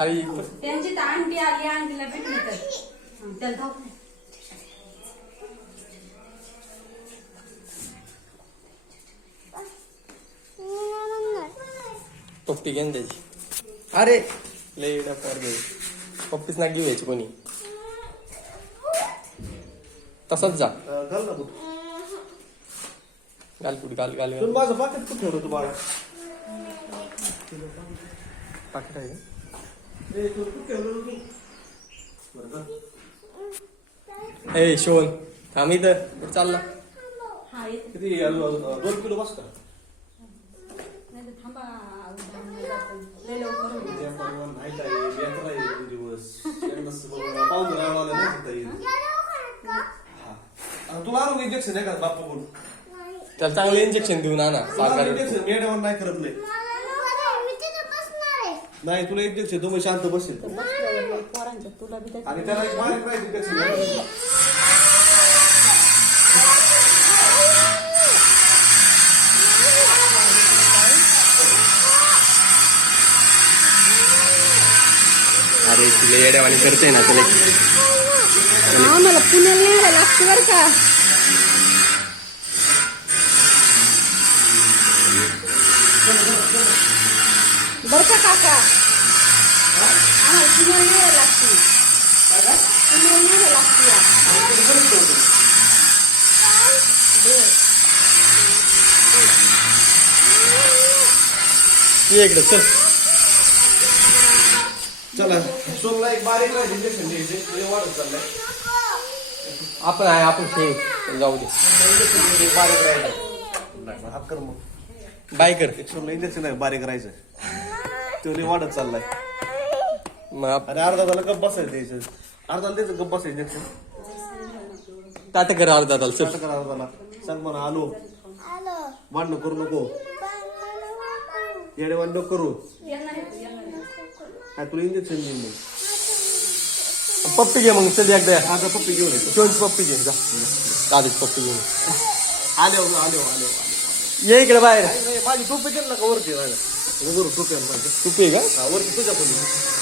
अरे त्यांची तर आंटी आली आंटीला भेटली तर त्याला धाव पप्पी घेऊन द्यायची. अरे लय डॉक्टर घे पप्पीच ना घेऊयाची कोणी. तसंच जा घाल ना तू. घाल कुठे घाल घाल तू माझं पाकिट कुठं ठेवलं तू बाळा? पाकिट आहे का? ए तू कुठं ठेवलं तू? बरं का? ए शोन थांब इथं कुठं चालला. हा येते किती 2 किलो बस का? नाही तर थांबा लय लवकर होईल. नाही ताई, बेकार आहे 2 दिवस. एकदाच पाहून राहिला नाही ताई. हा. तुला आणून इंजेक्शन आहे का बाप्पा बोल? त्याला चांगलं इंजेक्शन देऊन आणा सरकारी. इंजेक्शन मॅडम नाही करत नाही. नाही तुला इंजेक्शन तुम्ही शांत बसेल बसल्यावर पोरांच्या तुला बी आणि त्याला एक बारीक राहील इंजेक्शन. अरे तुला येड्यावानी करते ना त्याला. मला पुण्याला यायला लागतं बरं का. बरं का काका आम्हाला पुण्याला यायला लागते. पुण्याला यायला लागते. ये इकडे चल. चला सोनला एक बारीक राहील इंजेक्शन द्यायचे. वाढत चाललंय आपण आहे आपण खेळ जाऊ दे. इंजेक्शन बारीक राहायचं. हात कर मग बाय कर. सोनला इंजेक्शन आहे बारीक राहायचं. तो वाढत चाललाय. मग आणि अर्धा ताला गप्प बसायचं द्यायचं. अर्धा द्यायचं गप्प बसायचं इंजेक्शन. ताट कर अर्धा ताल चल. कसं करा अर्धाला सांग म्हणा आलो भांडणं करू नको. येडेवाण नको करू. काय तुला इंजेक्शन देईन मग. पप्पी घे मग चल एकदा. आता पप्पी घेऊन येतो. शोनची पप्पी घे जा. आधीच पप्पी घेऊन आले ये इकडे बाहेर. माझी टोपी केली ना का वरती राहिला. टोपी टुपी आहे का वरती तुझ्या पण